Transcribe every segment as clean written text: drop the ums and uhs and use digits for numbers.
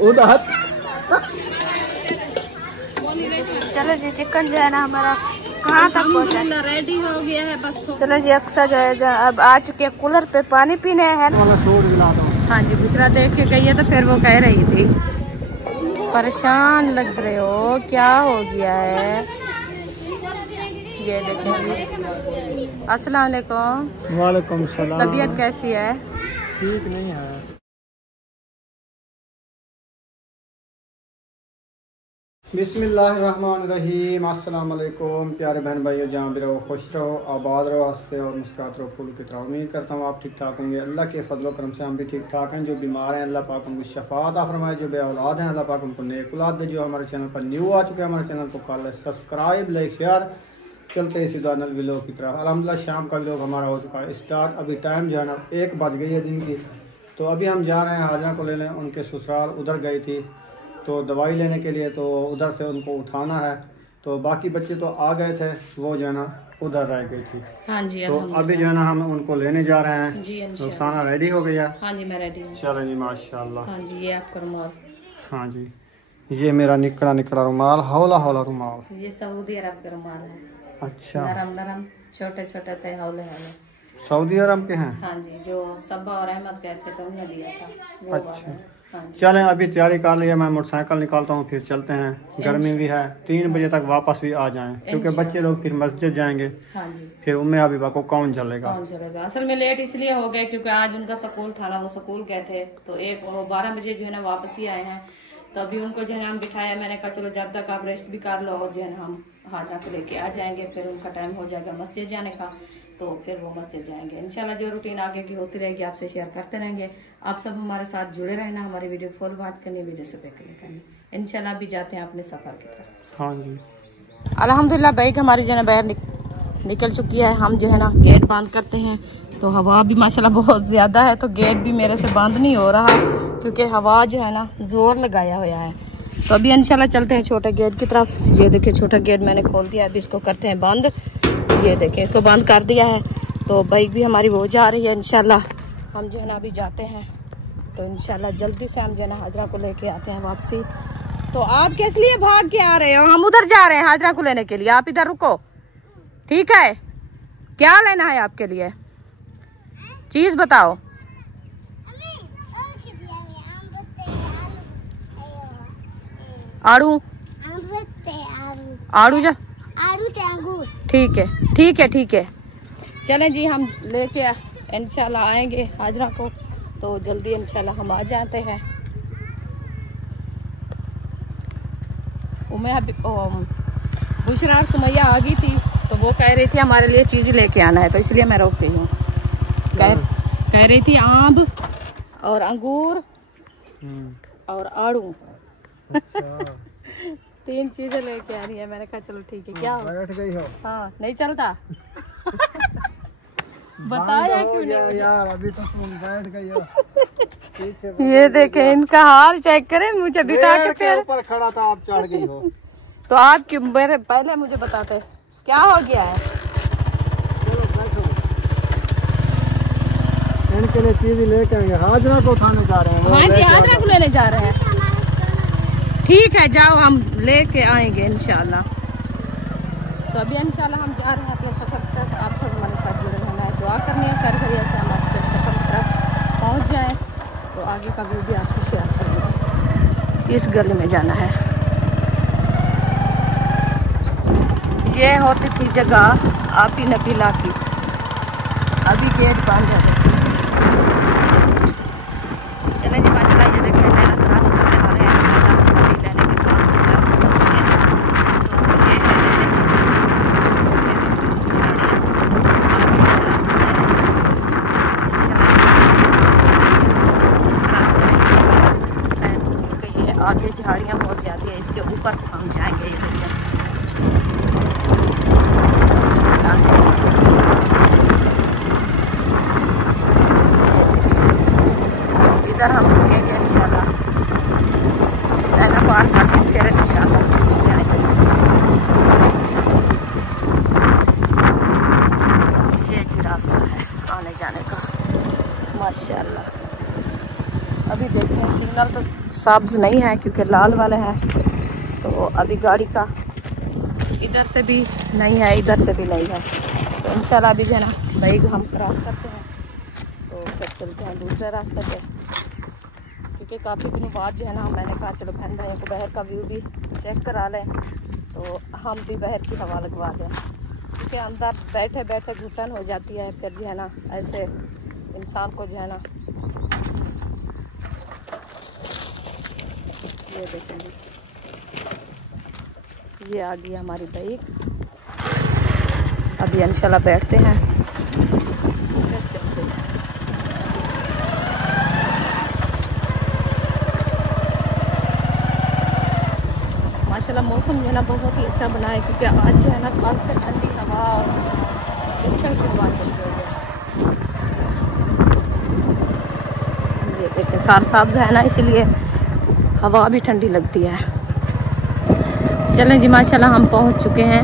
उधर चलो जी, चिकन जो है ना हमारा कहाँ तक पहुँचा, रेडी हो गया है बस। चलो जी, अक्सर जो है अब आ चुके हैं कूलर पे पानी पीने हैं। हाँ जी, दूसरा देख के गई है तो फिर वो कह रही थी परेशान लग रहे हो, क्या हो गया है। ये देखो जी, अस्सलाम वालेकुम। वालेकुम सलाम। तबीयत कैसी है? ठीक नहीं है। बिस्मिल्लाहिर्रहमानिर्रहीम। अस्सलाम वालेकुम प्यारे बहन भाइयों, जहाँ भी रहो खुश रहो, आबाद रहो, हंसते और मुस्कुराते रहो, फूल की तरह। उम्मीद करता हूँ आप ठीक ठाक होंगे। अल्लाह के फजलो करम से हम भी ठीक ठाक हैं। जो बीमार हैं अल्लाह पाक उनको शफात अता फरमाए, जो बे औलाद हैं अल्लाह पाक उनको नेक औलाद दे। जो हमारे चैनल पर न्यू आ चुके हैं, हमारे चैनल को कर सब्सक्राइब, लाइक, शेयर। चलते इसी दानल व्लॉग की तरफ। अल्हम्दुलिल्लाह शाम का व्लॉग हमारा हो चुका है स्टार्ट। अभी टाइम जो है ना 1 बज गई है दिन की। तो अभी हम जा रहे हैं हाजरा को लेने, उनके ससुराल उधर गई थी तो दवाई लेने के लिए, तो उधर से उनको उठाना है। तो बाकी बच्चे तो आ गए थे, वो जो है ना उधर रह गई थी। हाँ जी, तो अभी जो है ना हम उनको लेने जा रहे हैं जी। तो खाना रेडी हो गया? हाँ जी, मैं रेडी हूँ। चलो जी, माशाल्लाह। हाँ जी, ये आपका रुमाल। हाँ जी, ये मेरा निकड़ा निकड़ा रुमाल, हौला हौला रुमाल। ये सऊदी अरब का रुमाल है। अच्छा, नरम नरम छोटे छोटे थे, हौले हौले। सऊदी अरब के हैं? हाँ जी, जो सब्बा और अहमद गए थे तो उन्हें दिया था वो वाला अच्छा, है। हाँ जी। चलें अभी तैयारी कर लिया, मैं मोटरसाइकिल निकालता हूँ, फिर चलते हैं। गर्मी भी है, 3 बजे तक वापस भी आ जाएं, क्योंकि बच्चे लोग फिर मस्जिद जाएंगे। हाँ जी, फिर उम्मे अबीबा को कौन चलेगा? कौन चलेगा। असल में लेट इसलिए हो गए क्योंकि आज उनका स्कूल था ना, वो स्कूल गए थे तो 12 बजे जो है ना वापस ही आए हैं। तो अभी उनको जो है हम बिठाया, मैंने कहा चलो जब तक आप रेस्ट भी कर लो और जो है हम हाजरा को लेके आ जाएंगे। फिर उनका टाइम हो जाएगा मस्जिद जाने का, तो फिर वो मस्जिद जाएंगे। इंशाल्लाह जो रूटीन आगे की होती रहेगी आपसे शेयर करते रहेंगे। आप सब हमारे साथ जुड़े रहना, हमारी वीडियो फुल बात करनी, वीडियो से पे क्लिक करनी। इंशाल्लाह भी जाते हैं अपने सफर की तरफ। हाँ जी, अल्हम्दुलिल्लाह बाइक हमारी जो है बाहर निकल चुकी है। हम जो है ना गेट बंद करते हैं, तो हवा भी माशाल्लाह बहुत ज़्यादा है, तो गेट भी मेरे से बंद नहीं हो रहा क्योंकि हवा जो है ना जोर लगाया हुआ है। तो अभी इंशाल्लाह चलते हैं छोटे गेट की तरफ। ये देखिए छोटा गेट मैंने खोल दिया, अभी इसको करते हैं बंद। ये देखिए इसको बंद कर दिया है, तो बाइक भी हमारी वो जा रही है। इंशाल्लाह हम जो है ना अभी जाते हैं, तो इंशाल्लाह जल्दी से हम जो है ना हाजरा को लेके आते हैं वापसी। तो आप किस लिए भाग के आ रहे हो? हम उधर जा रहे हैं हाजरा को लेने के लिए, आप इधर रुको, ठीक है? क्या लेना है आपके लिए? चीज बताओ। आड़ू आड़ू जा, ठीक है ठीक है ठीक है। चलें जी, हम लेके इंशाल्लाह आएंगे हाजरा को, तो जल्दी इंशाल्लाह हम आ जाते हैं। बुशरा और सुमैया आ गई थी, तो वो कह रही थी हमारे लिए चीज़ लेके आना है, तो इसलिए मैं रोक गई हूँ। कह रही थी आम और अंगूर और आड़ू। अच्छा। 3 चीजें लेके आ रही है। मैंने कहा चलो ठीक है। क्या हो? बैठ गई हो? हाँ, नहीं चलता। बताया क्यों नहीं यार, अभी तो तुम बैठ गई हो। ये देखे इनका हाल चेक करें, मुझे बिठा के फिर ऊपर खड़ा था, आप चढ़ गई हो। तो आप क्यों मेरे पहले मुझे बताते क्या हो गया है? चलो बैठो, इनके लिए चीज लेके आएंगे, हाजरा को उठाने जा रहे हैं। हाँ जी, हाजरा को लेने जा रहे हैं। ठीक है, जाओ, हम लेके आएंगे इंशाल्लाह। तो अभी इंशाल्लाह हम जा रहे हैं अपने सफर तक। आप सब हमारे साथ जुड़े रहना है, दुआ करनी है, कर कर ऐसे हम आपसे सफर की तरफ पहुँच जाएँ, तो आगे का व्यू भी आपसे शेयर करेंगे। इस गली में जाना है। ये होती थी जगह आपी नबीला की, अभी गेट बंद है। चलें जी, माशाल्लाह ये देखें नैना क्रॉस करने वाले हैं इंशाल्लाह। अभी लेने की दुआ पहुँचे हैं, तो ये है लेने की आगे झाड़ियाँ बहुत ज़्यादा है, इसके ऊपर हम जाएंगे। ये देखिए इधर हम रुकेंगे इंशाल्लाह, नैना पार करके फिर इंशाल्लाह जाएंगे। ये जी रास्ता है आने जाने का, माशाल्लाह। अभी देखते हैं, सिग्नल तो सब्ज नहीं है क्योंकि लाल वाले हैं, तो अभी गाड़ी का इधर से भी नहीं है, इधर से भी नहीं है। तो इंशाल्लाह अभी जो है ना बैग हम क्रॉस करते हैं तो फिर चलते हैं दूसरे रास्ते पे, क्योंकि काफ़ी दिनों बाद जो है ना मैंने कहा चलो बहन भाइयों को बाहर का व्यू भी चेक करा लें, तो हम भी बाहर की हवा लगवा दें, क्योंकि अंदर बैठे बैठे घुटन हो जाती है, फिर जो है ना ऐसे इंसान को जो है ना, ये देखेंगे ये आ गई हमारी बाइक। अभी इंशाल्लाह बैठते हैं फिर चलते हैं। माशाल्लाह मौसम जो है ना बहुत ही अच्छा बना है, क्योंकि आज जो है ना कल से ठंडी हवा और बिल्कुल की हवा चल रही है। ये देखिए सार सब्ज़ है ना, इसलिए हवा भी ठंडी लगती है। चलें जी, माशाल्लाह हम पहुंच चुके हैं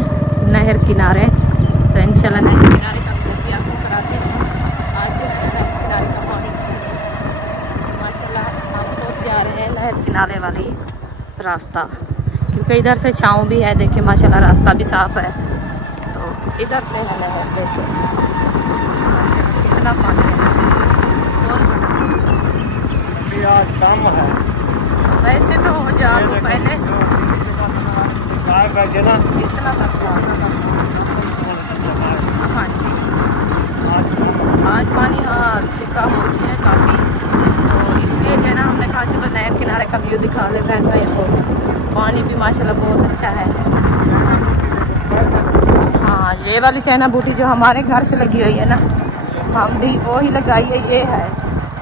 नहर किनारे, तो इंशाल्लाह नहर किनारे का भी आपको कराते हैं। आज जो है नहर किनारे का पानी माशाल्लाह हम पहुंच जा रहे हैं नहर किनारे वाली रास्ता, क्योंकि इधर से छाँव भी है, देखिए माशाल्लाह रास्ता भी साफ़ है। तो इधर से है नहर, देखिए माशाल्लाह कितना पानी है, बहुत बड़ा कम है। वैसे तो जब पहले इतना तक था। हाँ जी, आज पानी हाँ चिका हो गया है काफ़ी, तो इसलिए जो है ना हमने कहा चलो नहर किनारे का व्यू दिखा ले बहन भाई को। पानी भी माशाल्लाह बहुत अच्छा है। हाँ, ये वाली चाइना बूटी जो हमारे घर से लगी हुई है ना, हम भी वो ही लगाई है, ये है,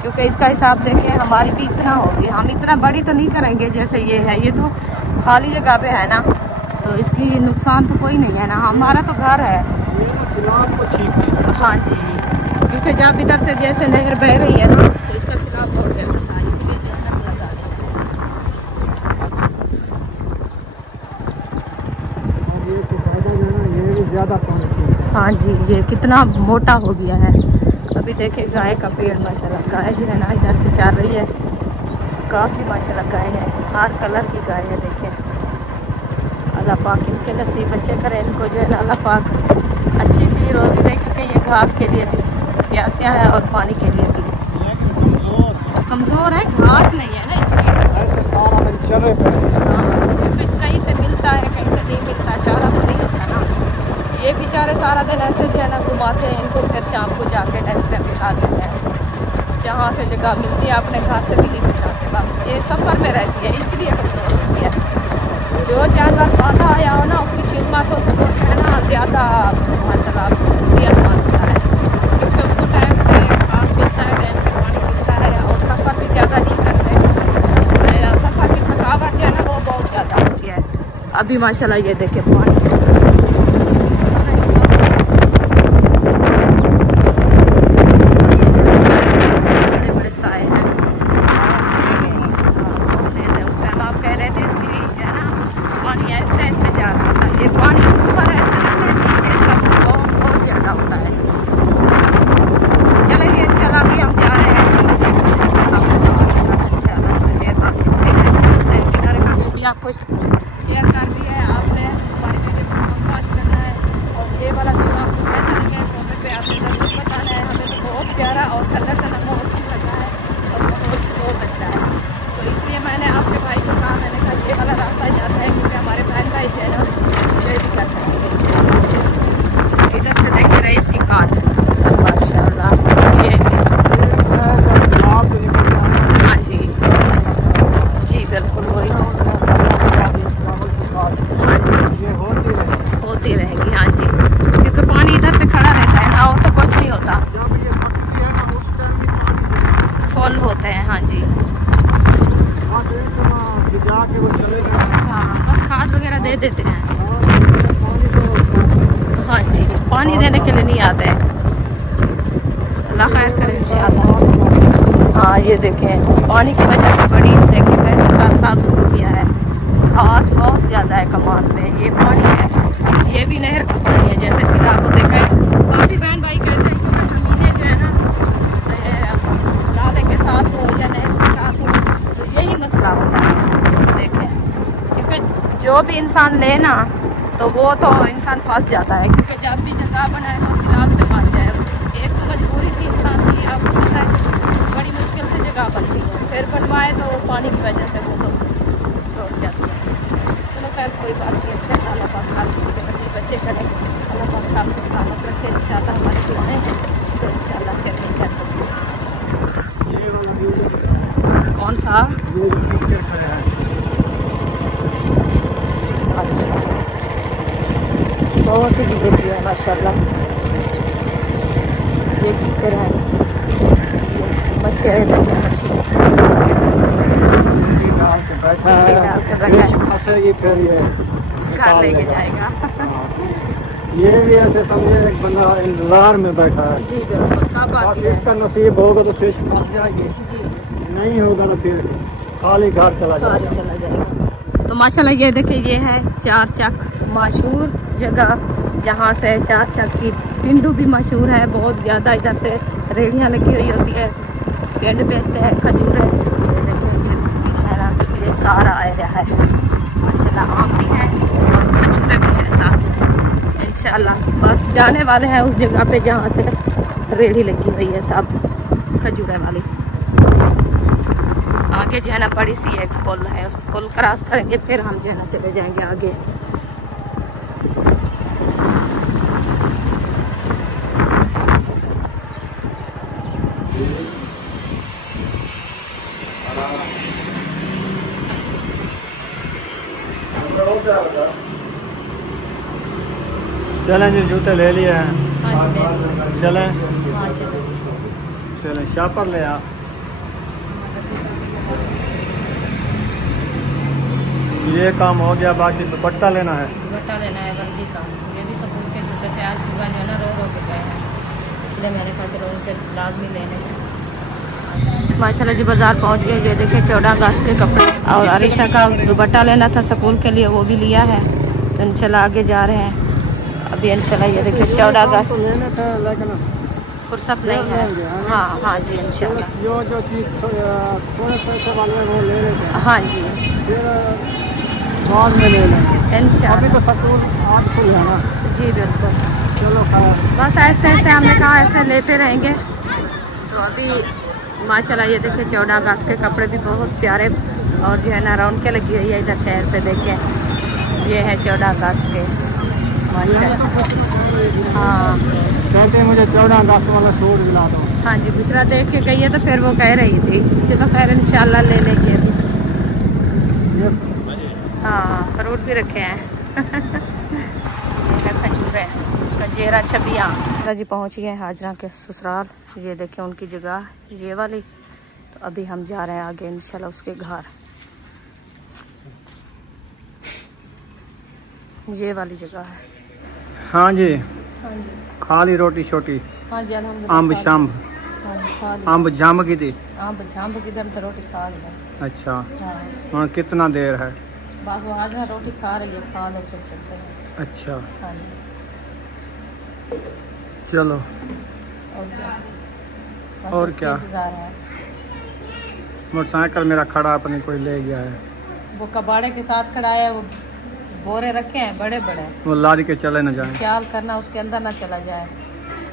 क्योंकि इसका हिसाब देखें हमारी भी इतना होगी, हम इतना बड़ी तो नहीं करेंगे जैसे ये है, ये तो खाली जगह पे है ना, तो इसकी नुकसान तो कोई नहीं है ना, हमारा तो घर है। हाँ जी, क्योंकि जब इधर से जैसे नहर बह रही है ना, तो इसका सिलाब तोड़ गया, इसलिए ज़्यादा पानी। हाँ जी, ये कितना मोटा हो गया है। अभी देखे गाय का पेड़ माशाल्लाह, गाय जो है ना इधर से चल रही है, काफ़ी माशाल्लाह गाय है, हर कलर की गाय है। देखिए अल्लाह पाक इनके नसीब अच्छे करे, इनको जो है ना अल्लाह पाक अच्छी सी रोज़ी दे, क्योंकि ये घास के लिए भी प्यासियाँ है और पानी के लिए भी कमज़ोर है, घास नहीं है ना, इसलिए ऐसे सारा दिन चले क्योंकि कहीं से मिलता है कहीं से नहीं मिलता, चारा तो नहीं होता ना। ये बेचारे सारा दिन ऐसे जो है ना घुमाते हैं इनको, फिर शाम को जाके नेक्स्ट टाइम बिठा देते हैं, जहाँ से जगह मिलती है अपने घर से भी नहीं बिठाते, बाप ये सफ़र में रहती है, इसलिए कमज़ोर होती है। जो जानवर बांधा आया हो ना, उसकी खिदमत हो तो जो है ना ज़्यादा माशाल्लाह सेहतमंद होता है, क्योंकि उसको टाइम से घास मिलता है, टाइम से पानी मिलता है, और सफ़र भी ज़्यादा नहीं करते, सफ़र की थकावट जो है ना वो बहुत ज़्यादा होती है। अभी माशाल्लाह ये देखे पानी बड़े साए हैं। उस टाइम आप कह रहे थे इसकी जो है ना पानी ऐसे ऐसे जा रहा था, ये पानी ऊपर ऐसे लगता है, नीचे इसका बहुत ज़्यादा होता है। चलेंगे इंशाल्लाह, अभी हम जा रहे हैं आपके साथ इंशाल्लाह थोड़ी देर बाद किनारे का वो भी आपको शेयर कर दिया है आपने, हमारी वीडियो को वॉच करना है, और ये वाला वीडियो आपको कैसा लगा है कमेंट पे आपने ज़रूर बताना है। हमें तो बहुत प्यारा और ठंडा ठंडा मौसम लगा है और बहुत अच्छा है, तो इसलिए मैंने आपके भाई को कहा, मैंने कहा ये वाला रास्ता जाता है, क्योंकि हमारे बहन भाई जो है ना ये भी करते हैं। इधर से देखिए रईस की कार माशाल्लाह, ये हाँ जी जी बिल्कुल वही, हाँ जी होती रहेगी। हाँ जी, क्योंकि पानी इधर से खड़ा रहता है ना, और तो कुछ नहीं होता, फुल होते हैं। हाँ जी, हाँ बस खाद वगैरह दे देते हैं। हाँ जी, पानी देने के लिए नहीं आते हैं, अल्लाह खैर करे इंशाअल्लाह। हाँ ये देखें पानी की वजह से बड़ी देखें कैसे साथ साफ शुरू किया है, घास बहुत ज़्यादा है कमान में, ये पानी है, ये भी नहर का पानी है, जैसे सीधा को देखा है। काफ़ी बहन भाई कहते हैं क्योंकि ज़मीनें जो है ना नाले के साथ हो या नहर के साथ जो भी इंसान ले ना तो वो तो इंसान फंस जाता है, क्योंकि जब भी जगह बनाए तो सिलाब से बन जाए। एक तो मजबूरी थी इंसान की, आपको पता है बड़ी मुश्किल से जगह बनती है, फिर बनवाए तो पानी की वजह से वो तो रुक जाती है। चलो खैर कोई बात नहीं, अच्छा अल्लाह पाक हर किसी के नसीब अच्छे करें, अल्लाह पाक साथ को सलामत रखे। इंशाल्लाह हमारी दुआएं हैं तो इंशाल्लाह फिर नहीं करते। कौन सा? अच्छा, बहुत ही बिगड़ी है माशाल्लाह। ये किकर है, मच्छी है, मच्छी डाल के बैठा है, फंसेगी फिर ये घर लेके जाएगा। ये भी ऐसे समझे एक बंदा इंतजार में बैठा है। जी बिल्कुल, कब आती है? इसका नसीब होगा तो फिश फंस जाएगी, जी नहीं होगा ना फिर खाली घर चला जाएगा। तो माशाल्लाह ये देखिए, ये है चार चक, मशहूर जगह जहाँ से चार चक की पिंडू भी मशहूर है बहुत ज़्यादा। इधर से रेहड़ियाँ लगी हुई होती है, पेड़ बेचते हैं, खजूर है। ये देखिए, ये उसकी है ना, ये सारा एरिया है माशाल्लाह। आम भी है और खजूरें भी है साथ में। इंशाल्लाह बस जाने वाले हैं उस जगह पे जहाँ से रेहड़ी लगी हुई है सब खजूरें वाली। आगे जो है ना बड़ी सी एक पुल है, उस पुल क्रॉस करेंगे फिर हम जो है ना चले जाएंगे आगे। चलें जी, जूते ले लिए हैं, चलें चलें शापर ले आ। ये काम हो गया, बाकी दुपट्टा लेना है। दुपट्टा लेना है वर्दी का, ये भी स्कूल के जूते थे, आज सुबह जो है ना रो के गए हैं, इसलिए मैंने कहा चलो उनके लाजमी लेने हैं। माशाल्लाह जी बाज़ार पहुंच गए। ये देखिए 14 अगस्त के कपड़े और अरीशा का दुपट्टा लेना था स्कूल के लिए, वो भी लिया है। तो इंशाल्लाह आगे जा रहे हैं अभी इंशाल्लाह। ये देखिए 14 अगस्त लेना था लेकिन फुर्सत नहीं है। हाँ हाँ जी इंशाल्लाह, जो चीज़ थोड़े पैसे वाले वो ले लेते हैं, हाँ जी फिर बाद में ले लेंगे। इंशाल्लाह, अभी तो स्कूल आज खुल है ना। जी बिल्कुल। चलो खैर, बस ऐसे ऐसे हमने कहा ऐसे लेते रहेंगे। तो अभी माशाल्लाह ये देखिए 14 अगस्त के कपड़े भी बहुत प्यारे और जो है ना रौनकें लगी हुई है इधर शहर पे। देखें ये है 14 अगस्त के माशाल्लाह। हाँ कहते हैं मुझे 14 अगस्त वाला सूट दिला दो। हाँ जी, बुशरा देख के गई है तो फिर वो कह रही थी कि तो खैर इंशाल्लाह ले लेंगे। हाँ फ्रूट भी रखे हैं। खजूर है, कजेरा छबिया। जी पहुँच गए हाजरा के ससुराल। ये देखें उनकी जगह ये वाली। तो अभी हम जा रहे हैं आगे इंशाल्लाह उसके घर। ये वाली जगह है। हाँ जी, हाँ जी, खाली रोटी छोटी, हाँ जी अल्हम्दुलिल्लाह। अम्ब शम्ब, अम्ब जाम की थी। अम्ब झाम्ब की दम तो रोटी खा लिया। अच्छा, हाँ हाँ कितना देर है? बाबू आज रोटी खा रही है, खा लो फिर चलते हैं। अच्छा हाँ जी, चलो। और क्या? बस और उसकी क्या? इंतज़ार है। मोटरसाइकिल मेरा खड़ा अपनी कोई ले गया है। वो कबाड़े के साथ खड़ा है, वो बोरे रखे हैं बड़े बड़े, वो लारी के चले न जाए। ख्याल करना उसके अंदर ना चला जाए।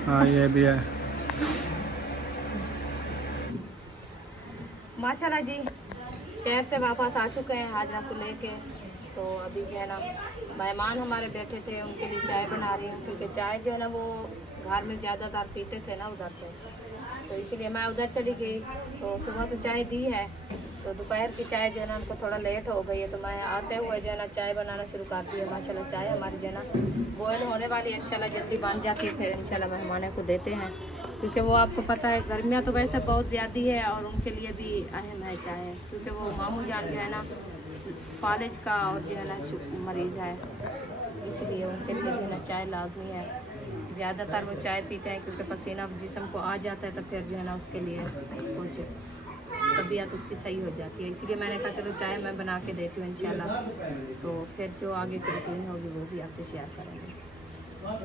हाँ ये भी है। माशाल्लाह जी शहर से वापस आ चुके हैं हाजरा को लेके। तो अभी जो है ना मेहमान हमारे बैठे थे, उनके लिए चाय बना रही हूँ, क्योंकि चाय जो है ना वो घर में ज़्यादातर पीते थे ना उधर से, तो इसीलिए मैं उधर चली गई। तो सुबह तो चाय दी है, तो दोपहर की चाय जो है ना उनको थोड़ा लेट हो गई है, तो मैं आते हुए जो है ना चाय बनाना शुरू कर दी है। माशाल्लाह चाय हमारी जो है ना बॉयल होने वाली है, इंशाल्लाह जल्दी बन जाती है, फिर इंशाल्लाह मेहमानों को देते हैं, क्योंकि वो आपको पता है गर्मियाँ तो वैसे बहुत ज़्यादा है और उनके लिए भी अहम है चाय, क्योंकि वो मामू जान जो है ना फालिज का और जो है ना मरीज़ है, इसलिए उनके लिए जो है ना चाय लाजमी है। ज़्यादातर वो चाय पीते हैं क्योंकि पसीना जिस्म को आ जाता है, तो फिर जो है ना उसके लिए कुछ तबीयत उसकी सही हो जाती है, इसीलिए मैंने कहा चलो चाय मैं बना के देती हूँ इंशाल्लाह। तो फिर जो आगे की रूटीन होगी वो भी आपसे शेयर करेंगे।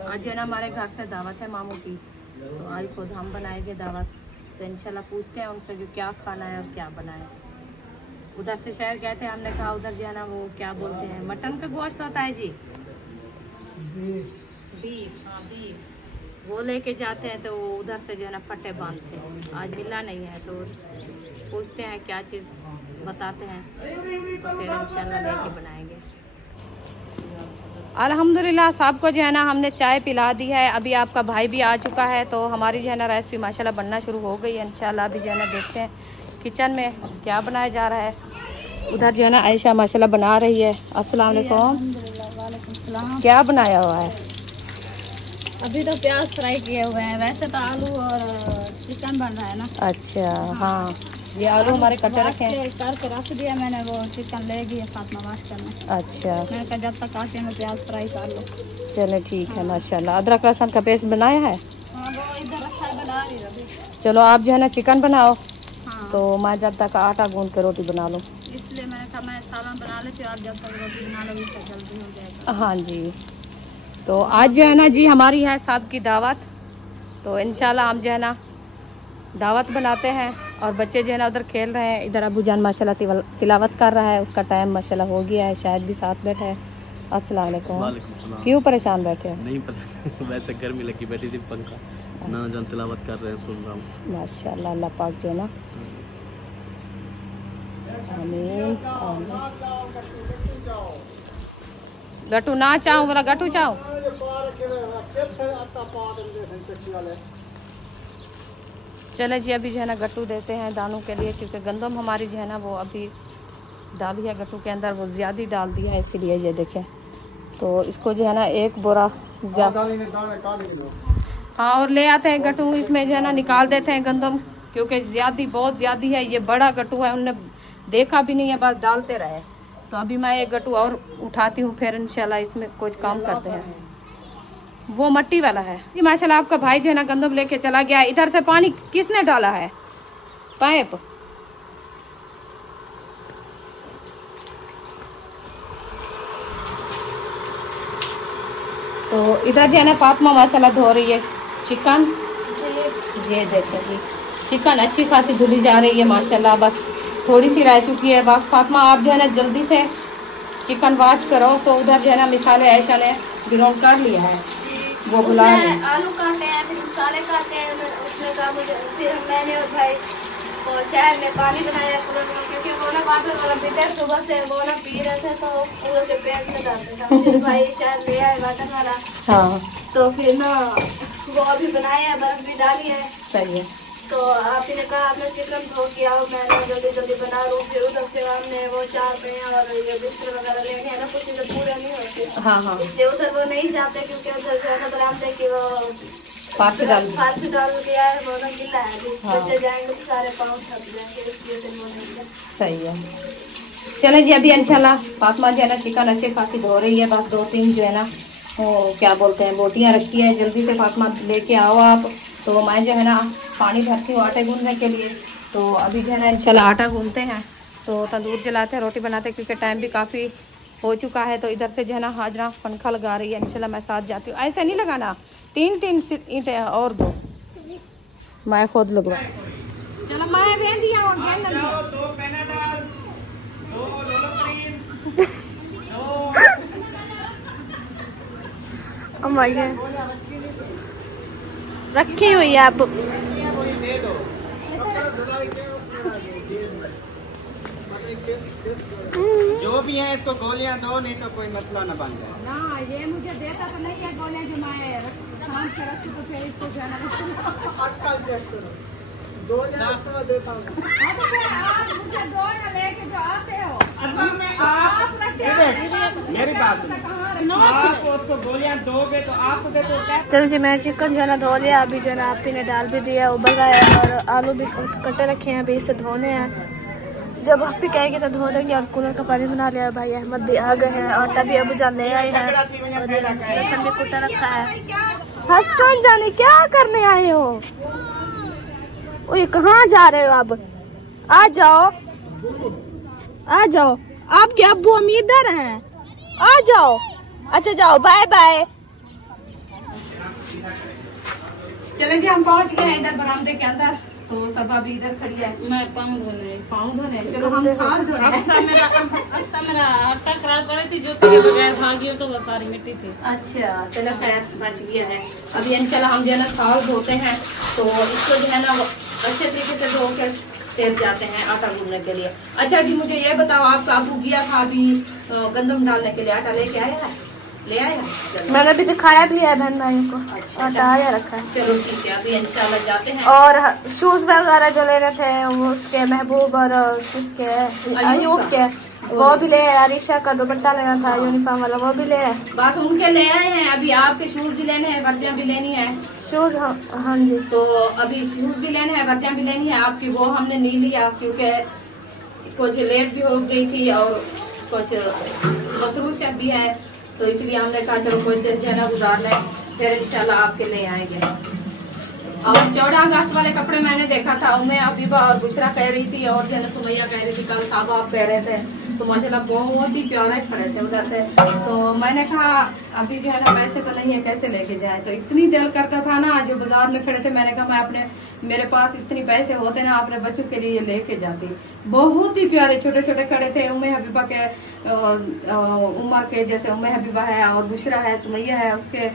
आज जो है ना हमारे घर से दावत है मामू की, तो आज खुद हम बनाएंगे दावत, तो इंशाल्लाह पूछते हैं उनसे जो क्या खाना है और क्या बनाए। उधर से शहर गए थे, हमने कहा उधर जो है ना वो क्या बोलते हैं, मटन का गोश्त होता है जी, बीफ, हाँ बीफ, वो लेके जाते हैं। तो वो उधर से जो है ना फटे बांधते हैं। आज मिला नहीं है तो पूछते हैं क्या चीज़, बताते हैं तो फिर इंशाल्लाह लेके बनाएंगे। अल्हम्दुलिल्लाह सबको जो है ना हमने चाय पिला दी है। अभी आपका भाई भी आ चुका है तो हमारी जो है ना रेसिपी माशाल्लाह बनना शुरू हो गई है। इंशाल्लाह अभी जो है ना देखते हैं किचन में क्या बनाया जा रहा है। उधर जो है ना आयशा माशाल्लाह बना रही है। अस्सलाम वालेकुम। क्या बनाया हुआ है? अभी तो प्याज फ्राई किए हुए हैं, वैसे तो आलू और चिकन बन रहा है ना। अच्छा हाँ, ये आलू हमारे कटे रखे हैं, करके रख दिया मैंने, वो चिकन ले गई फातिमा वाश करने। अच्छा मैंने कहा जब तक आटे में प्याज फ्राई कर लो। चले ठीक है माशाल्लाह। अदरक लहसुन का पेस्ट बनाया है? हाँ वो इधर रखा है, बना रही अभी। चलो आप जो है ना चिकन बनाओ। हाँ। तो मैं जब तक आटा गूंद के रोटी बना लूँ, इसलिए मैंने कहा मैं सालन बना लेती हूँ, आप जब तक रोटी बना लो इससे जल्दी हो जाएगा। हाँ जी। तो आज जो है ना जी हमारी है साहब की दावत, तो इंशाल्लाह हम जो है ना दावत बनाते हैं। और बच्चे जो है ना उधर खेल रहे हैं, इधर अबू जान माशाल्लाह तिलावत कर रहा है, उसका टाइम माशाल्लाह हो गया है, शायद भी साथ बैठा है। अस्सलाम वालेकुम। क्यों परेशान बैठे हैं? नहीं पता, वैसे गर्मी लगी बैठी थी, पंखा ना जान तिलावत कर रहे हैं, सुन रहा हूँ। माशाल्लाह अल्लाह पाक जो है ना, आमीन आमीन। गटू ना चाहूँ बोला, गटू चाहूँ। चले जी अभी जो है ना गट्टू देते हैं दानों के लिए, क्योंकि गंदम हमारी जो है ना वो अभी डाली है गट्टू के अंदर, वो ज़्यादा डाल दी है, इसीलिए ये देखें। तो इसको जो है ना एक बोरा हाँ और ले आते हैं गट्टू, इसमें जो है ना निकाल देते हैं गंदम, क्योंकि ज़्यादा बहुत ज़्यादा है। ये बड़ा गट्टू है, उनने देखा भी नहीं है, बस डालते रहे। तो अभी मैं एक गट्टू और उठाती हूँ, फिर इंशाल्लाह इसमें कुछ काम करते हैं। वो मट्टी वाला है जी माशाल्लाह। आपका भाई जो है ना गंदम लेके चला गया। इधर से पानी किसने डाला है? पाइप। तो इधर जो है ना फातिमा माशाल्लाह धो रही है चिकन। ये देखो जी चिकन अच्छी खासी धुली जा रही है माशाल्लाह, बस थोड़ी सी रह चुकी है। बस फातिमा आप जो है ना जल्दी से चिकन वाश करो। तो उधर जो है ना मिसाले आयशा ने ग्राउंड कर लिया है, वो बुला है। आलू काटे हैं, फिर मसाले काटे हैं, उसने कहा मुझे, फिर मैंने और भाई और शहर में पानी बनाया कूलर में, क्योंकि वो ना वाटर वाला पीते हैं, सुबह से वो ना पी रहे थे तो कूलर के पेट में डालते था। फिर भाई शहर ले आए वाटर वाला। हाँ तो फिर ना वो अभी बनाया है, बर्फ भी डाली है। सही है। तो आप ने कहा आपने चिकन धो किया, मैंने जल्दी जल्दी बना लूँ। फिर उधर से हमने वो चार पे और ये बिस्तर वगैरह लेके है ना, कुछ इधर पूरे नहीं होते। हाँ हाँ इसलिए उधर वो नहीं जाते, क्योंकि उधर जो है ना बरामदे की वो फारसी डाल दिया है, वो ना गिला है। हाँ। बच्चे जाएंगे तो सारे पाँव छप जाएंगे, इसलिए से वो नहीं है। सही है। चले जी अभी इंशाल्लाह फातिमा जो है ना चिकन अच्छी खासी धो रही है, बस 2-3 जो है ना वो क्या बोलते हैं बोटियाँ रखी है, जल्दी से फातिमा लेके आओ आप। तो मैं जो है ना पानी भरती हूँ आटे गूंदने के लिए। तो अभी जो है ना इंशाल्लाह आटा गूंदते हैं, तो तंदूर जलाते हैं, रोटी बनाते हैं, क्योंकि टाइम भी काफ़ी हो चुका है। तो इधर से जो है ना हाजरा पंखा लगा रही है, इंशाल्लाह मैं साथ जाती हूँ। ऐसे नहीं लगाना, 3 ईंटें और दो, मैं खुद लगवा। चलो मैं भेज दिया और रखी हुई है आप। जो भी है इसको गोलियां दो, नहीं तो कोई मसला न बन जाए ना। ये मुझे देता तो नहीं है गोलियां, जो मैं शाम से रखती तो फिर इसको जाना देता हूँ। हाँ तो फिर आप मुझे दो ना लेके जो आते हो। आप मेरी बात सुनो, आप उसको गोलियां दोगे तो आपको दे दो क्या? चलो जी मैं चिकन जो है ना धो लिया, अभी जो है ना आप ही ने डाल भी दिया, उबल रहा है। और आलू भी कटे रखे हैं, अभी इसे धोने हैं। जब आप भी कहेंगे तो धो देंगे। और कूलर का पानी बना लिया, भाई अहमद भी आ गए हैं, और तभी अबू जान ले आए हैं, और लहसुन भी कुटा रखा है। हसन जाने क्या करने आए हो? ओए कहाँ जा रहे हो? अब आ जाओ, आ जाओ, आपके अब्बू हम इधर हैं, आ जाओ। अच्छा जाओ, बाय बाय। चलें जी हम पहुंच गए हैं इधर बरामदे के अंदर। तो सब अभी इधर खड़ी है। मैं पाँव धोने चलो हम थाल धो रहे हैं। अच्छा मेरा आटा खराब कर रही थी, जो के बगैर भागी तो वो सारी मिट्टी थी। अच्छा चलो खैर बच गया है। अभी इंशाल्लाह हम जो है ना थाल धोते हैं, तो इसको जो है ना अच्छे तरीके से धो कर तेल जाते हैं आटा गूंदने के लिए। अच्छा जी मुझे ये बताओ, आपका अबू गया था अभी गंदम डालने के लिए, आटा लेके आया है? ले आया? मैंने भी दिखाया भी है बहन भाइयों को। अच्छा, आटा आया रखा है। चलो ठीक है, अभी इंशाल्लाह जाते हैं। और शूज वगैरह जो लेने थे वो उसके महबूब और किसके अयूब के, वो भी ले आए। अरीशा का दुपट्टा लेना था यूनिफॉर्म वाला, वो भी ले आए। बस उनके ले आए हैं। अभी आपके शूज भी लेने हैं, बर्तियाँ भी लेनी है। शूज हाँ जी, तो अभी शूज भी लेने हैं, बर्तियाँ भी लेनी है आपकी। वो हमने नहीं लिया क्योंकि कुछ लेट भी हो गई थी और कुछ मसरूफियत भी है, तो इसलिए हमने कहा चलो कुछ देर जो है ना गुजार लें, फिर इंशाल्लाह आपके ले आएंगे। और 14 अगस्त वाले कपड़े मैंने देखा था, उनमें अबीबा और बुशरा कह रही थी और जो है ना सुमैया कह रही थी, कल साहब आप कह रहे थे, तो माशाल्लाह बहुत ही प्यारे खड़े थे उधर से। तो मैंने कहा अभी जो है ना पैसे तो नहीं है, कैसे लेके जाए। तो इतनी दिल करता था ना, जो बाजार में खड़े थे, मैंने कहा मैं अपने, मेरे पास इतनी पैसे होते ना अपने बच्चों के लिए लेके जाती। बहुत ही प्यारे छोटे छोटे खड़े थे। उम्मे हबीबा के उमर के जैसे उम्मे हबीबा है, और बुशरा है, सुमैया है उसके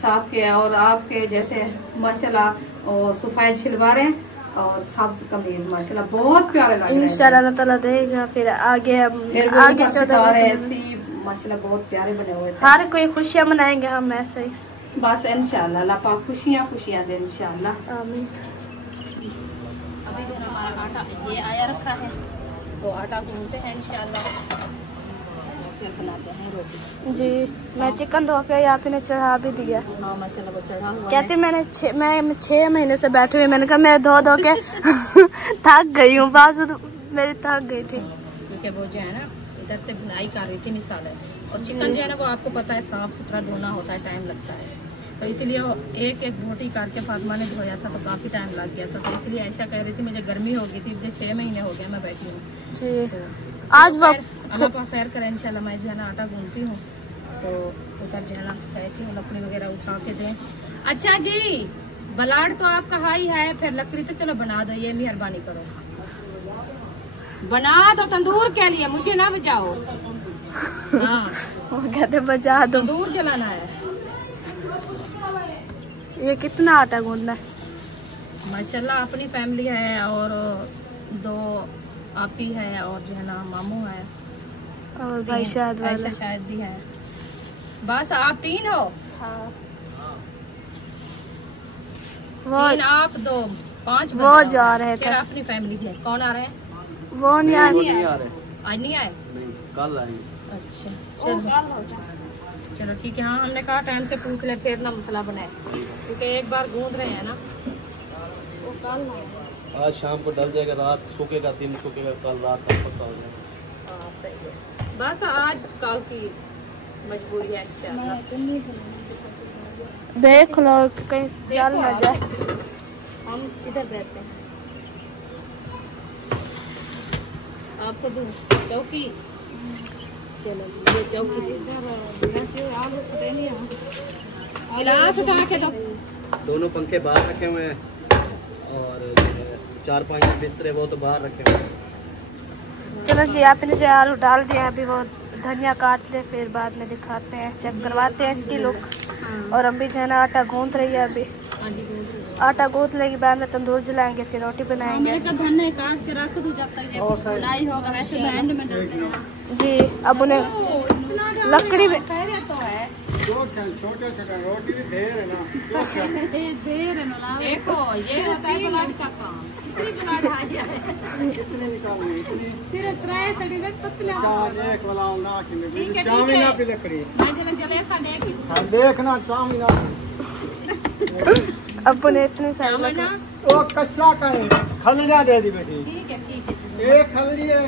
साथ के, और आपके जैसे माशाल्लाह और सफेद शलवारें और सब्ज कमीज, माशाल्लाह बहुत प्यारे लग रहे हैं। इंशाल्लाह अल्लाह ताला देगा। फिर आगे आगे 14 ऐसी माशाल्लाह बहुत प्यारे बने हुए थे। हर कोई खुशियाँ मनाएंगे हम ऐसे ही। बस इंशाल्लाह अल्लाह पाक खुशियाँ खुशियाँ दे इंशाल्लाह। आमीन। अभी जो हमारा आटा ये आया रखा है, तो आटा गूंथते हैं इंशाल्लाह, फिर बनाते हैं रोटी। जी मैं चिकन धो के यहाँ पे ने चढ़ा भी दिया। हाँ माशाल्लाह वो चढ़ा हुआ कहती मैं 6 महीने से बैठी हुई, मैंने कहा मैं धो के थक गई हूँ, बाजू मेरी थक गई थी। क्योंकि वो जो है ना इधर से बुनाई कर रही थी मिसाल है, और चिकन जो है ना वो आपको पता है साफ सुथरा धोना होता है, टाइम लगता है, तो इसलिए एक एक बोटी करके फातिमा ने धोया था, तो काफ़ी टाइम लग गया था। तो इसलिए ऐशा कह रही थी मुझे गर्मी हो गई थी, मुझे 6 महीने हो गए मैं बैठी हूँ। जी आज वो अल्लाह पाक खैर करें इंशाल्लाह। मैं जो है ना आटा गूंथती हूँ, तो उधर जो है ना कहती हूँ लकड़ी वगैरह उठा के दें। अच्छा जी बलाड़ तो आपका हाई है, फिर लकड़ी तो चलो बना दो, ये मेहरबानी करो, बना दो तंदूर के लिए, मुझे ना बजाओ। हाँ वो कहते बजा दो, तंदूर जलाना है। ये कितना आटा गूंदना है? माशाल्लाह अपनी फैमिली है, और 2 आपी है, और जो है ना मामू है, और भाई शायद वाला शायद भी है। बस आप 3 हो? हाँ। तीन आप 2 5 वो जा रहे थे, अपनी फैमिली भी है। कौन आ रहे हैं? वो नहीं आ रहे। आज नहीं आए? नहीं कल आएंगे। अच्छा चलो ठीक है। हाँ हमने कहा टाइम से पूछ ले, फिर ना मसला बनाए, क्योंकि एक बार गूंद रहे हैं ना। वो कल आज शाम को डल जाएगा, रात सूखेगा, दिन सूखेगा, कल रात तक पक्का हो जाएगा। हाँ सही है, बस आज कल की मजबूरी है। अच्छा देख लो कहीं जल न जाए। हम इधर बैठते हैं, आपको दूं चौकी। चलो ये चौकी गिलास उठा के दो। दोनों पंखे बाहर रखे हुए हैं, और 4-5 बिस्तरे वो तो बाहर रखे हुए हैं। चलो जी आपने जो आलू डाल दिया, अभी वो धनिया काट ले, फिर बाद में दिखाते हैं, चेक करवाते हैं इसकी लुक। और हम भी जो है ना आटा गूंथ रही है अभी। आटा गूंथने के बाद में तंदूर जलाएंगे, फिर रोटी बनाएंगे। धनिया काट के रख दो जब तक ये बुनाई होगा, वैसे बैंड में डालते हैं जी। अब उन्हें लकड़ी में तो है छोटे से रोटी भी ढेर है ना, देखो ये होता है ब्लड का काम। ब्लड आ गया है, इतने निकालने इतनी सिर्फ त्राय सड़ी तक पतला चार एक वाला ना कि ठीक है, चामी ठीक ना है। पे लकड़ी मैं जले जले सा देख ली देखना चामी ना अब उन्हें इतनी सारी ना। वो कच्चा का है, खलिया दे दी बेटी। ठीक है एक खलरी है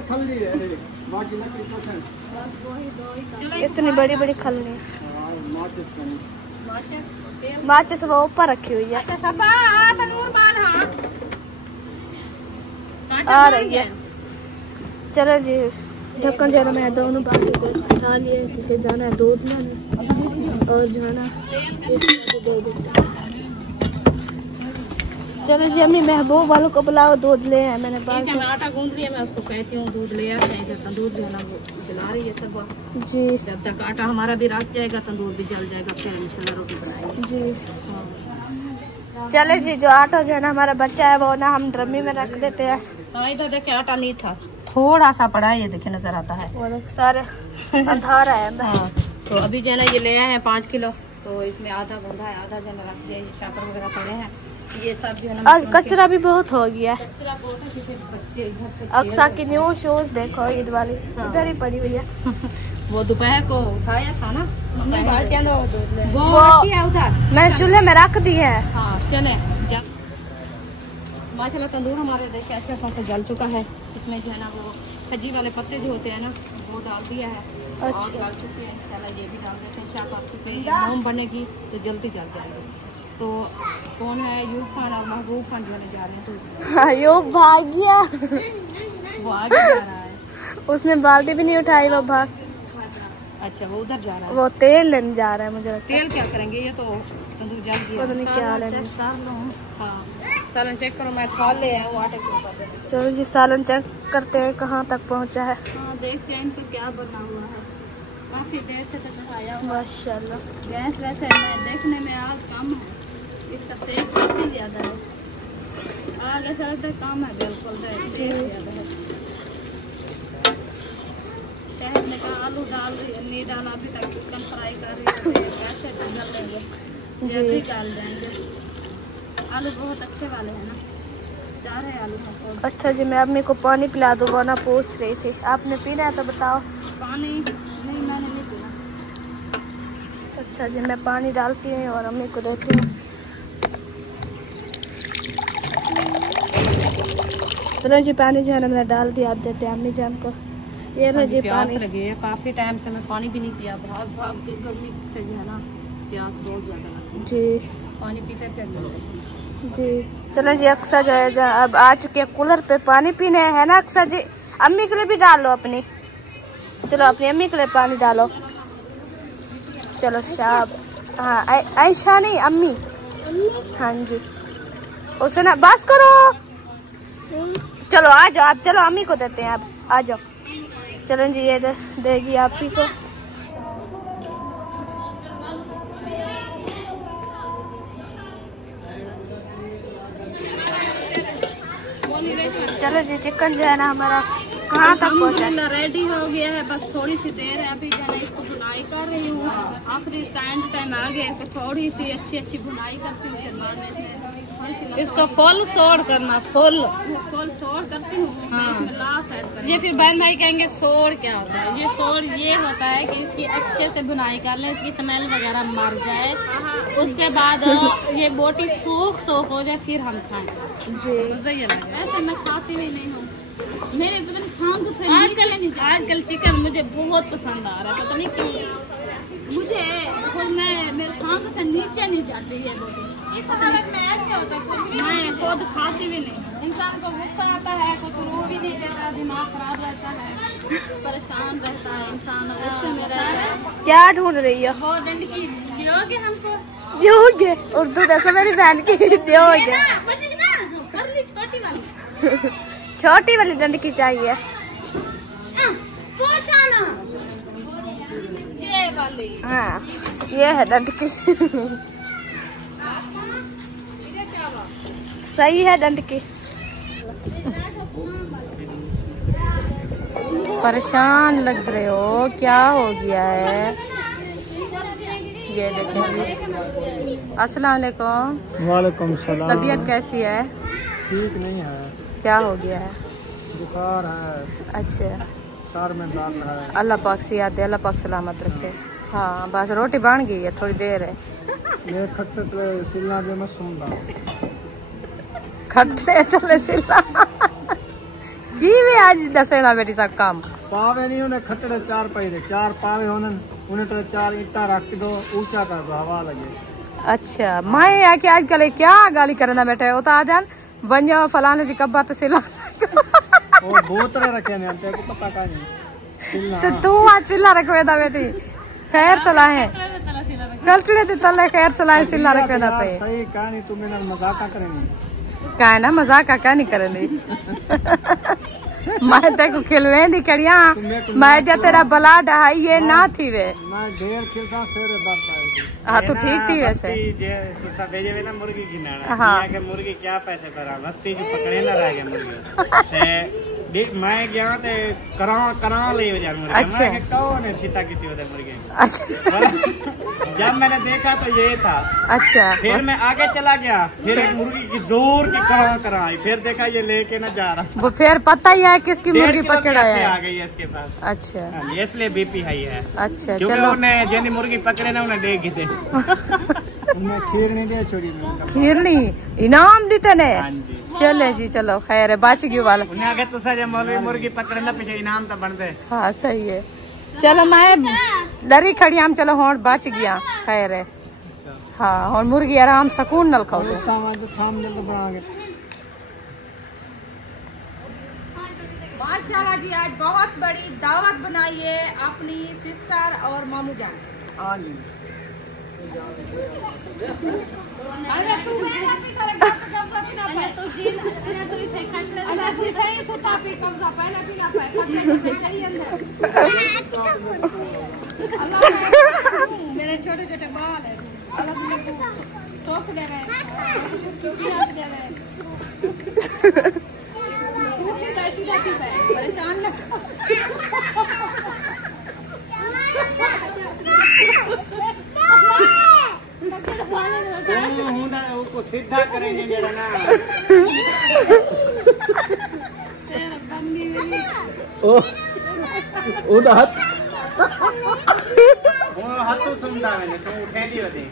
बाकी लकड़ी कुछ है। बस वही 2 ही काम। लकड़ी, इतनी बड़ी बड़ी खलनी। माचिस करनी। माचिस माचिस वो ऊपर रखी हुई है, अच्छा सबा तनूर बाल। हाँ आ रही है। चलो जी ढक्कन जो है मैं दोनों बातों को उठा लिए, क्योंकि जाना है दूध लाने और जाना दे देते। चलो जी अम्मी महबूब वालों को बुलाओ, दूध ले हैं मैंने ठीक है, मैं आटा गूंद रही है, मैं उसको कहती हूँ दूध ले आते हैं। तंदूर जो है ना वो जला रही है सब जी। जब तक आटा हमारा भी रख जाएगा तंदूर भी जल जाएगा, फिर इंशाल्लाह रोटी बनाएंगे जी। चले जी, जो आटा जो है ना हमारा बच्चा है वो ना हम ड्रमी में रख देते हैं। हाँ इधर देखे आटा नहीं था, थोड़ा सा पड़ा है, ये देखे नजर आता है वो देख सारे अंधारा है अंदर। हाँ तो अभी जो है ना ये ले आए हैं 5 किलो, तो इसमें आधा बूंदा है, आधा जो है ना रख दिया, ये शापर वगैरह पड़े हैं, ये सब जो है ना आज कचरा भी बहुत हो गया है। कचरा बहुत है क्योंकि बच्चे इधर से अक्सा की न्यू शूज देखो ईद वाली इधर ही पड़ी हुई है। वो दोपहर को उठाया था ना, वो वो रखी है उधर, मैंने चूल्हे में रख दी है। हाँ चले जा। माशाल्लाह तंदूर हमारे देखे अच्छा खासा जल चुका है। इसमें जो है ना वो खजी वाले पत्ते जो होते हैं ना वो डाल दिया है। अच्छा। और डाल चुके हैं, इंशाल्लाह ये भी डाल देते हैं। शाकाब की मोम बनेगी तो जल्दी जल जाएगी। तो कौन है यूब खान और महबूब खान जो है जा रहे हैं, तो यूब भाग गया। वो आगे जा रहा है। उसने बाल्टी भी नहीं उठाई, वो भाग। अच्छा वो उधर जा रहा है, वो तेल लेने जा रहा है मुझे लगता है। तेल क्या करेंगे, ये तो तंदूर जल गया। पता नहीं क्या लेना है। हाँ सालन चेक करो, मैं थाल ले आया हूँ आटे के ऊपर। चलो जी सालन चेक करते हैं कहाँ तक पहुँचा है। हाँ देखते हैं इनको क्या बना हुआ है, काफी देर से तक आया हुआ। माशाल्लाह गैस वैसे मैं देखने में आग कम है, इसका सेक काफी ज्यादा है। आग ऐसा लगता है कम है, बिल्कुल सेक ज्यादा है। शहद ने कहा आलू डाल रही है, नहीं डाला अभी तक, चिकन फ्राई कर रही है, कैसे डाल लेंगे, जल्दी डाल देंगे। आलू बहुत अच्छे वाले हैं ना, 4 है आलू हमको। अच्छा जी, मैं अम्मी को पानी पिला दूँ, वो ना पूछ रही थी। आपने पीना है तो बताओ। पानी नहीं, मैंने नहीं पीना। अच्छा जी, मैं पानी डालती हूँ और अम्मी को देती हूँ। चलो जी, पानी जो है ना मैंने डाल दिया, आप देते हैं अम्मी जान को। ये लो जी प्यास पानी। लगी है, काफी टाइम से मैं पानी भी नहीं पिया, भाग भाग के गर्मी से जो है ना प्यास बहुत ज्यादा लगती है। जी पानी पीते फिर जी। चलो जी, अक्सा जो है अब आ चुके हैं कूलर पे पानी पीने, है ना अक्सा जी? अम्मी के लिए भी डालो अपनी, चलो अपनी अम्मी के लिए पानी डालो। चलो शाब, हाँ आयशा नहीं अम्मी, हाँ जी। उसे ना बस करो, चलो आ जाओ आप, चलो अम्मी को देते हैं, आप आ जाओ। चलो जी, ये देगी आप ही को। चलो जी, चिकन जो है ना हमारा कहाँ तक पहुँचा? रेडी हो गया है, बस थोड़ी सी देर है अभी जो है ना इसको भुनाई कर रही हूँ। आखिरी टाइम आ गया तो थोड़ी सी अच्छी भुनाई करती हूँ, फिर बाद में इसको फुल सोड़ करना, फुल सोड़ करती हूँ। हाँ। ये फिर बहन भाई कहेंगे सोड़ क्या होता है? ये सोड़ ये होता है कि इसकी अच्छे से भुनाई कर ले, इसकी स्मेल वगैरह मर जाए, उसके बाद ये बोटी सूख हो जाए, फिर हम खाएं जी। मजा ये लगे। ऐसे मैं खाती भी नहीं हूँ, मेरे पता नहीं सांग से आजकल चिकन मुझे बहुत पसंद आ रहा है, पता नहीं क्यों मुझे मेरे सांग से नीचे नहीं जाती है बोटी। इस सलाद में ऐसे होता है, कुछ भी मैं खुद खाती भी नहीं। इंसान को गुस्सा आता है, कुछ रो भी नहीं देता, दिमाग खराब रहता है, परेशान रहता है इंसान, गुस्से में रहता है। क्या ढूंढ रही हो? बहुत डंडकी दियोगे हमको? दियोगे? उर्दू देखो मेरी बहन की, दियोगे? छोटी वाली छोटी वाली डंडकी चाहिए। ये वाली, हाँ ये है डंडकी। सही है डंडकी। परेशान लग रहे हो, क्या हो गया है? ये देखें जी। अस्सलाम वालेकुम। वालेकुम सलाम। तबीयत कैसी है? ठीक नहीं है, क्या हो गया है? बुखार है, अच्छा, सर में दर्द है। अल्लाह पाक से याद दे, अल्लाह पाक सलामत रखे। हाँ बस रोटी बन गई है, थोड़ी देर है। ये खट्टे सिल्ला जो मैं सुन रहा खट्टे चले सिला की भी आज दसे ना बेटी सा काम पावे नहीं उन्हें खट्टे 4 पाई दे, 4 पावे होने उन्हें तो 4 ईटा रख दो, ऊंचा कर दो, हवा लगे। अच्छा मैं आके आजकल क्या गाली करना बैठे हो, तो आ जान बन जाओ फलाने दी कब्बा तो सिला वो बोतले रखे ने अंते को पता का नहीं सिल्ला। तो तू आज सिला रखवे दा बेटी, खैर सलाह है कल्टले ते तले खैर सलाह सिला रखवे दा पे। सही कहानी, तू मेरा मजाक करेंगे। का है ना मजाक का नहीं करे ली मैं तेको खिलवे दी करिया मैं जा तेरा बला डहाई ये ना थी वे मैं ढेर खिलता सेरे बात पाई हाँ तो ठीक थी वैसे भेजे वे ना मुर्गी की नाना हाँ के मुर्गी क्या पैसे पर मस्ती जो पकड़े ना रह गए मुर्गी मैं गया ते करा ले यार मुर्गी अच्छा मैं कौन है छिता की थी मुर्गी अच्छा जब मैंने देखा तो ये था अच्छा फिर मैं आगे चला गया फिर एक मुर्गी की जोर की करा आई फिर देखा ये लेके ना जा रहा वो फिर पता ही है किसकी मुर्गी पकड़ा है आ गई है इसके पास अच्छा इसलिए बीपी हाई है अच्छा क्योंकि चलो उन्हें जिन मुर्गी पकड़े ना उन्हें देगी थे खीर नहीं दे छोड़ी खीरनी इनाम दी तने चले जी चलो खैर है बच गई वाला उन्हें आगे तो सर मौलवी मुर्गी पकड़ना पीछे इनाम तो बनते हाँ सही है चलो मैं डरी खड़ी हम चलो होड़ बच गया खैर है हाँ और मुर्गी आराम सुकून नल खाओ माशाल्लाह जी आज बहुत बड़ी दावत बनाई है अपनी सिस्टर और मामू जान अरे तू मेरा भी करे कब्जा ना पाए तो जी अरे तू इथे खटले अरे तू इथे सुता पे कब्जा पहले भी ना पाए खटले तो चली अंदर अल्लाह मेरे छोटे छोटे बाल है अल्लाह तुझे सोख दे रहे किसियात दे रहे तू की बैठी रहती है परेशान ना उसको सीधा करेंगे मेरा ना हाथ वो हाथ तो सुनता मैंने तो उठे दी होती